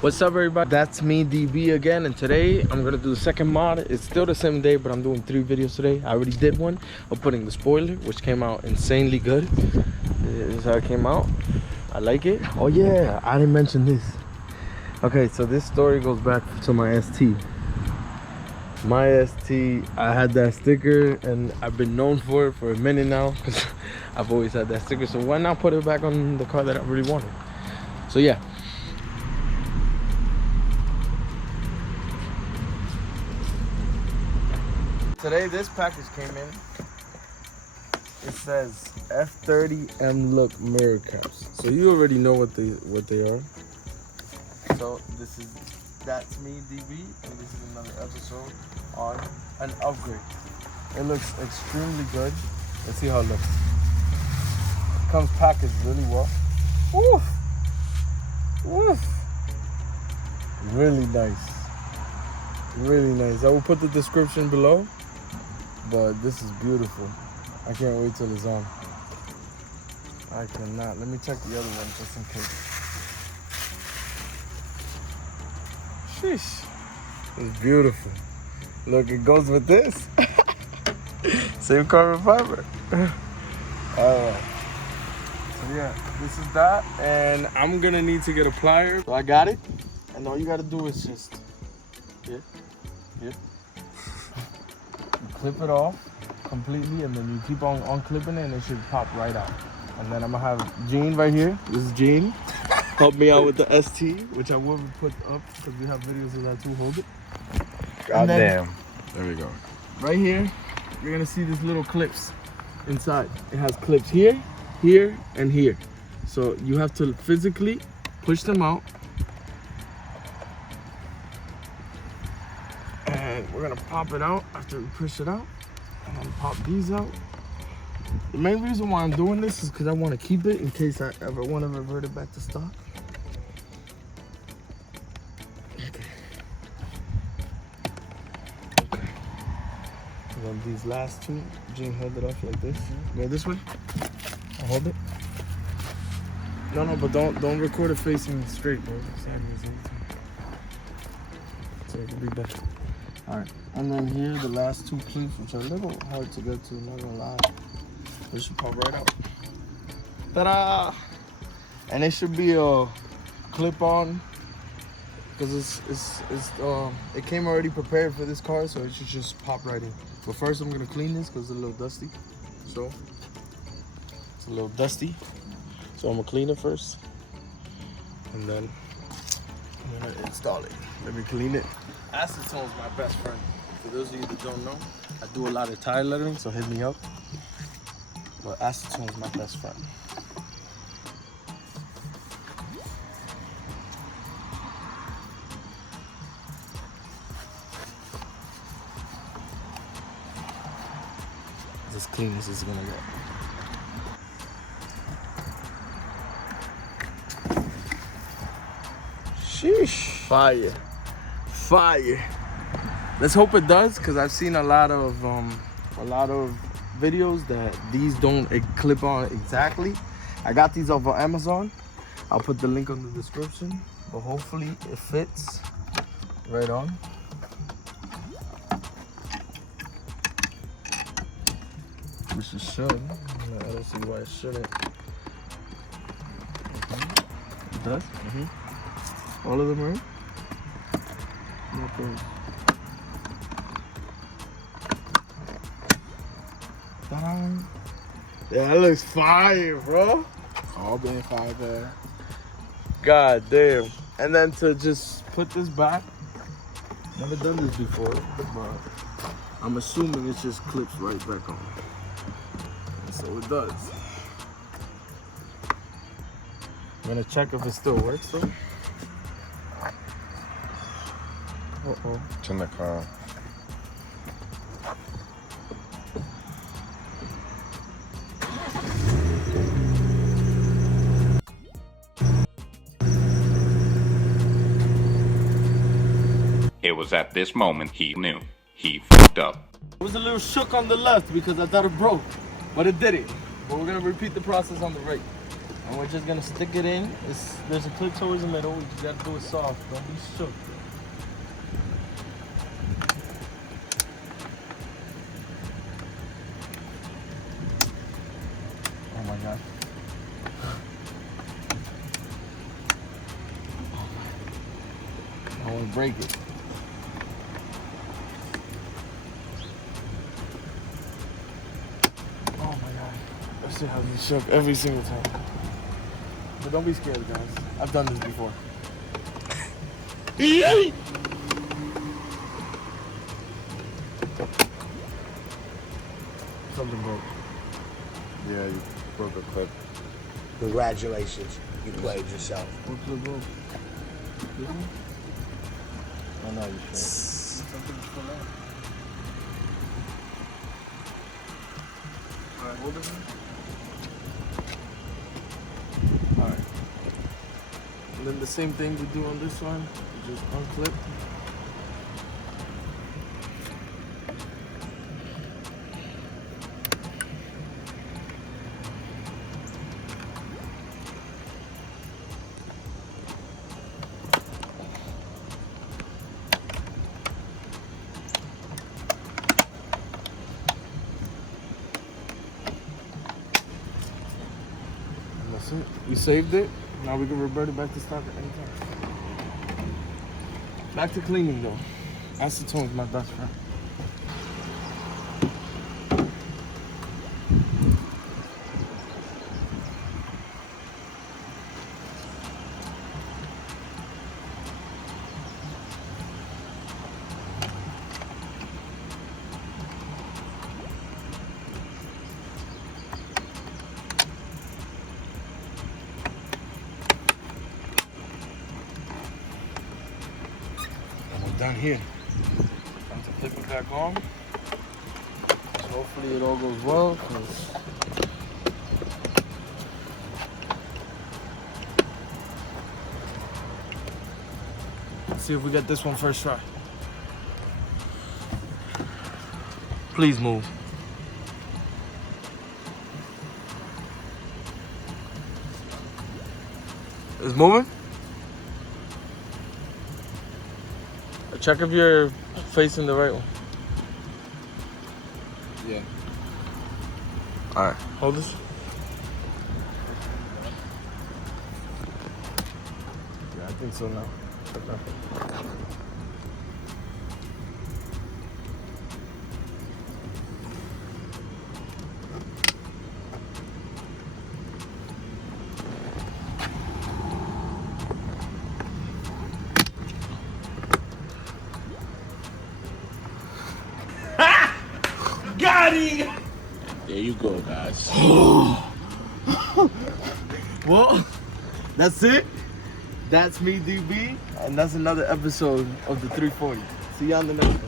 What's up, everybody? That's me, DB, again, and today I'm gonna do the second mod. It's still the same day, but I'm doing 3 videos today. I already did one of putting the spoiler, which came out insanely good. This is how it came out. I like it. Oh yeah, I didn't mention this. Okay, so this story goes back to my ST. My ST, I had that sticker, and I've been known for it for a minute now, because I've always had that sticker. So why not put it back on the car that I really wanted? So yeah. Today this package came in. It says F30 M Look mirror caps. So you already know what they are. So this is That's Me, DB, and this is another episode on an upgrade. It looks extremely good. Let's see how it looks. It comes packaged really well. Woof! Woof! Really nice. Really nice. I will put the description below. But this is beautiful. I can't wait till it's on. I cannot. Let me check the other one just in case. Sheesh. It's beautiful. Look, it goes with this. Same carbon fiber. Alright. So yeah, this is that. And I'm gonna need to get a plier. So I got it. And all you gotta do is just here. You clip it off completely, and then you keep on unclipping it, and it should pop right out. And then I'm gonna have Gene right here. This is Gene. Help me out with the ST, which I will put up because we have videos of that too. Hold it. God damn. There we go. Right here, you're gonna see these little clips inside. It has clips here, here, and here. So you have to physically push them out. And we're gonna pop it out after we push it out. And then pop these out. The main reason why I'm doing this is because I want to keep it in case I ever want to revert it back to stock. Okay. And then these last two, Gene, hold it off like this. Go this way. I'll hold it. No, but don't record it facing straight, bro. Sideways. So it can be better. Alright, and then here the last two clips, which are a little hard to get to, not gonna lie. This should pop right out. Ta-da! And it should be a clip-on, because it came already prepared for this car, so it should just pop right in. But first I'm gonna clean this because it's a little dusty. So it's a little dusty. So I'm gonna clean it first. And then I'm gonna install it. Let me clean it. Acetone is my best friend. For those of you that don't know, I do a lot of tire lettering, so hit me up. But acetone is my best friend. As clean as it's gonna get. Sheesh. Fire. Fire. Let's hope it does, because I've seen a lot of videos that these don't clip on exactly. I got these off of Amazon. I'll put the link on the description, but hopefully it fits right on. Which it should. I don't see why it shouldn't. It does? All of them are in? Okay. Yeah, that looks fire, bro. All being fire there. God damn. And then to just put this back, never done this before, but I'm assuming it just clips right back on. And so it does. I'm gonna check if it still works though. Uh-oh. Turn the car. It was at this moment he knew. He fucked up. I was a little shook on the left because I thought it broke, but it didn't. But we're gonna repeat the process on the right. And we're just gonna stick it in. There's a click towards the middle. We just gotta do it soft. Don't be shook. Oh my god. I want to break it. Oh my god. That shit has me shook every single time. But don't be scared, guys. I've done this before. Something broke. Yeah, you broke a clip. Congratulations, you played yourself. What clip broke? This one? Oh no, you sure? Something's still out. Alright, hold it. Alright. And then the same thing we do on this one. You just unclip. We saved it. Now we can revert it back to stock at any time. Back to cleaning though. Acetone's my best friend. Done here. Time to flip it back on. So hopefully it all goes well. Let's see if we get this one first try. Please move. It's moving? Check if you're facing the right one. Yeah. Alright, hold this. Yeah, I think so now. Okay. There you go, guys. Well, that's it. That's me, DB, and that's another episode of the 340. See you on the next one.